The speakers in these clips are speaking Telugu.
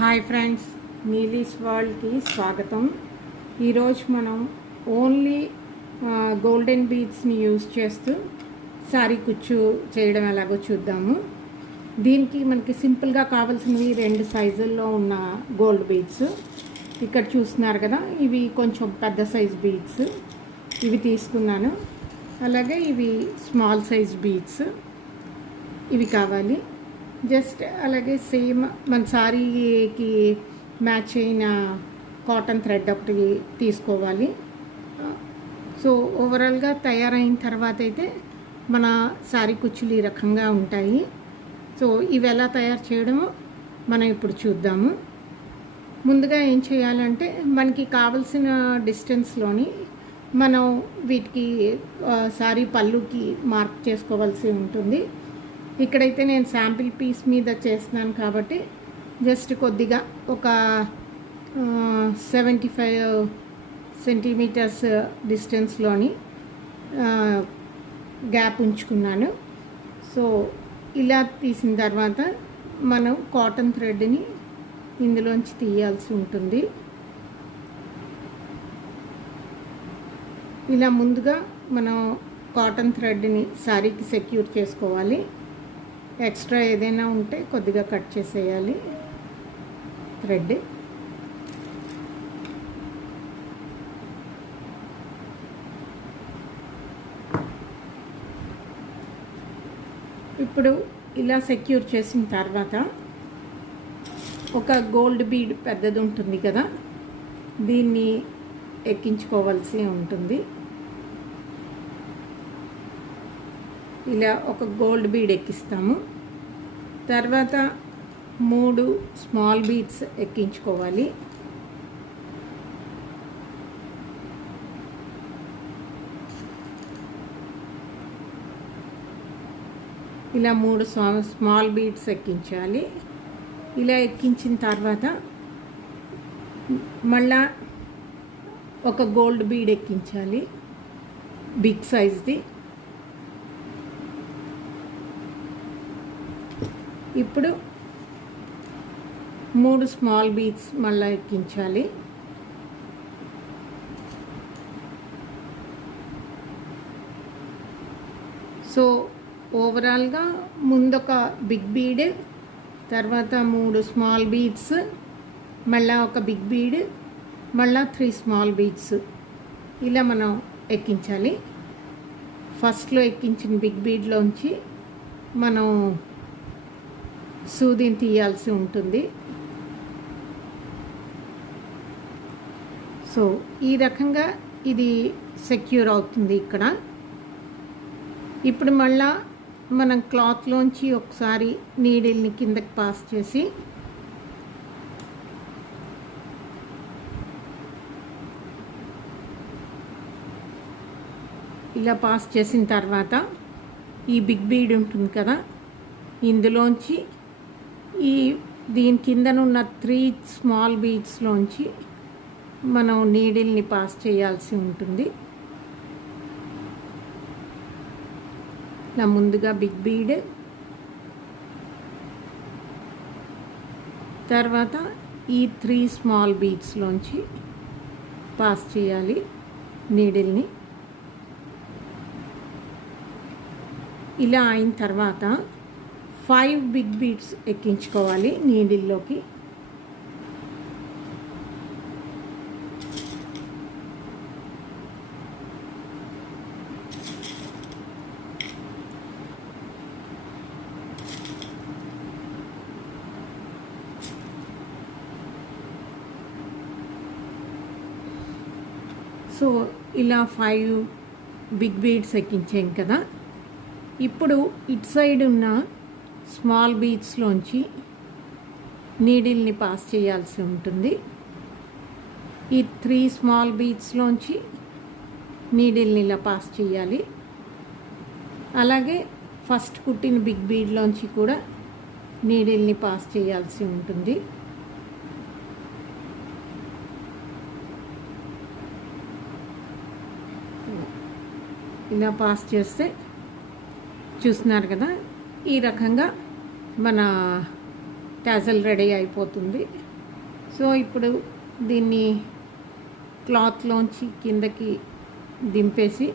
హాయ్ ఫ్రెండ్స్, నీలీస్ వరల్డ్కి స్వాగతం. ఈరోజు మనం ఓన్లీ గోల్డెన్ బీడ్స్ని యూజ్ చేస్తూ సారీ కుచ్చు చేయడం ఎలాగో చూద్దాము. దీనికి మనకి సింపుల్గా కావాల్సినవి 2 సైజుల్లో ఉన్న గోల్డ్ బీడ్స్ ఇక్కడ చూస్తున్నారు కదా. ఇవి కొంచెం పెద్ద సైజ్ బీడ్స్ ఇవి తీసుకున్నాను. అలాగే ఇవి స్మాల్ సైజ్ బీడ్స్ ఇవి కావాలి. జస్ట్ అలాగే సేమ్ మన సారీకి మ్యాచ్ అయిన కాటన్ థ్రెడ్ ఒకటి తీసుకోవాలి. సో ఓవరాల్గా తయారైన తర్వాత అయితే మన సారీ కుచ్చులు ఈ రకంగా ఉంటాయి. సో ఇవి ఎలా తయారు చేయడమో మనం ఇప్పుడు చూద్దాము. ముందుగా ఏం చేయాలంటే మనకి కావలసిన డిస్టెన్స్లోని మనం వీటికి సారీ పళ్ళుకి మార్క్ చేసుకోవాల్సి ఉంటుంది. ఇక్కడైతే నేను శాంపిల్ పీస్ మీద చేస్తున్నాను కాబట్టి జస్ట్ కొద్దిగా ఒక 75 సెంటీమీటర్స్ డిస్టెన్స్లోని గ్యాప్ ఉంచుకున్నాను. సో ఇలా తీసిన తర్వాత మనం కాటన్ థ్రెడ్ని ఇందులోంచి తీయాల్సి ఉంటుంది. ఇలా ముందుగా మనం కాటన్ థ్రెడ్ని సారీకి సెక్యూర్ చేసుకోవాలి. ఎక్స్ట్రా ఏదైనా ఉంటే కొద్దిగా కట్ చేసేయాలి థ్రెడ్. ఇప్పుడు ఇలా సెక్యూర్ చేసిన తర్వాత ఒక గోల్డ్ బీడ్ పెద్దది ఉంటుంది కదా, దీన్ని ఎక్కించుకోవాల్సి ఉంటుంది. ఇలా ఒక గోల్డ్ బీడ్ ఎక్కిస్తాము. తర్వాత 3 స్మాల్ బీడ్స్ ఎక్కించుకోవాలి. ఇలా 3 స్మాల్ బీడ్స్ ఎక్కించాలి. ఇలా ఎక్కించిన తర్వాత మళ్ళా ఒక గోల్డ్ బీడ్ ఎక్కించాలి బిగ్ సైజ్ది. ఇప్పుడు 3 స్మాల్ బీడ్స్ మళ్ళీ ఎక్కించాలి. సో ఓవరాల్గా ముందొక బిగ్ బీడ్, తర్వాత 3 స్మాల్ బీడ్స్, మళ్ళీ ఒక బిగ్ బీడ్, మళ్ళీ 3 స్మాల్ బీడ్స్ ఇలా మనం ఎక్కించాలి. ఫస్ట్లో ఎక్కించిన బిగ్ బీడ్లోంచి మనం సూదిని తీయాల్సి ఉంటుంది. సో ఈ రకంగా ఇది సెక్యూర్ అవుతుంది ఇక్కడ. ఇప్పుడు మళ్ళా మనం క్లాత్లోంచి ఒకసారి నీడిల్ని కిందకి పాస్ చేసి ఇలా పాస్ చేసిన తర్వాత ఈ బిగ్ బీడ్ ఉంటుంది కదా, ఇందులోంచి దీని కిందనున్న 3 స్మాల్ బీడ్స్లోంచి మనం నీడిల్ని పాస్ చేయాల్సి ఉంటుంది. ఇలా ముందుగా బిగ్ బీడ్, తర్వాత ఈ 3 స్మాల్ బీడ్స్లోంచి పాస్ చేయాలి నీడిల్ని. ఇలా అయిన తర్వాత 5 బిగ్ బీడ్స్ ఎక్కించుకోవాలి నీడిల్లోకి. సో ఇలా 5 బిగ్ బీడ్స్ ఎక్కించాం కదా. ఇప్పుడు ఇటు సైడ్ ఉన్న స్మాల్ బీడ్స్లోంచి నీడిల్ని పాస్ చేయాల్సి ఉంటుంది. ఈ 3 స్మాల్ బీడ్స్లోంచి నీడిల్ని ఇలా పాస్ చేయాలి. అలాగే ఫస్ట్ కుట్టిన బిగ్ బీడ్లోంచి కూడా నీడిల్ని పాస్ చేయాల్సి ఉంటుంది. ఇలా పాస్ చేస్తే చూస్తున్నారు కదా, ఈ రకంగా మన టాజల్ రెడీ అయిపోతుంది. సో ఇప్పుడు దీన్ని క్లాత్లోంచి కిందకి దింపేసి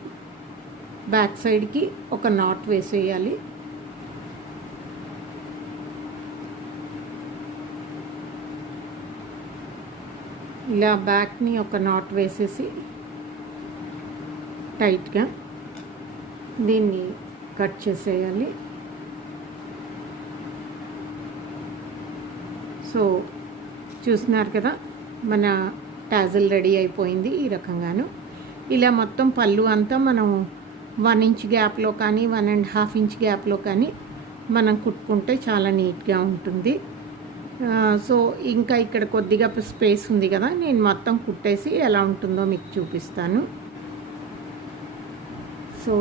బ్యాక్ సైడ్కి ఒక నాట్ వేసేయాలి. ఇలా బ్యాక్ని ఒక నాట్ వేసేసి టైట్గా దీన్ని కట్ చేసేయాలి. సో చూస్తున్నారు కదా, మన టాజిల్ రెడీ అయిపోయింది. ఈ రకంగాను ఇలా మొత్తం పళ్ళు అంతా మనం 1 ఇంచ్ గ్యాప్లో కానీ 1.5 ఇంచ్ గ్యాప్లో కానీ మనం కుట్టుకుంటే చాలా నీట్గా ఉంటుంది. సో ఇంకా ఇక్కడ కొద్దిగా స్పేస్ ఉంది కదా, నేను మొత్తం కుట్టేసి ఎలా ఉంటుందో మీకు చూపిస్తాను. సో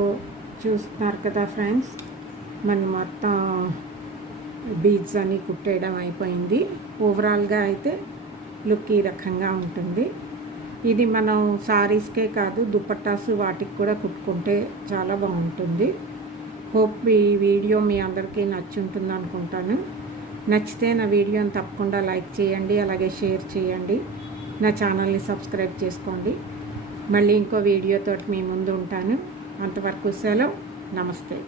చూస్తున్నారు కదా ఫ్రెండ్స్, మనం మొత్తం బీడ్స్ అని కుట్టేయడం అయిపోయింది. ఓవరాల్గా అయితే లుక్ ఈ రకంగా ఉంటుంది. ఇది మనం సారీస్కే కాదు, దుపట్టాసు వాటికి కూడా కుట్టుకుంటే చాలా బాగుంటుంది. హోప్ ఈ వీడియో మీ అందరికీ నచ్చుంటుంది అనుకుంటాను. నచ్చితే నా వీడియోని తప్పకుండా లైక్ చేయండి, అలాగే షేర్ చేయండి. నా ఛానల్ని సబ్స్క్రైబ్ చేసుకోండి. మళ్ళీ ఇంకో వీడియోతో మీ ముందు ఉంటాను. అంతవరకు సెలవు. నమస్తే.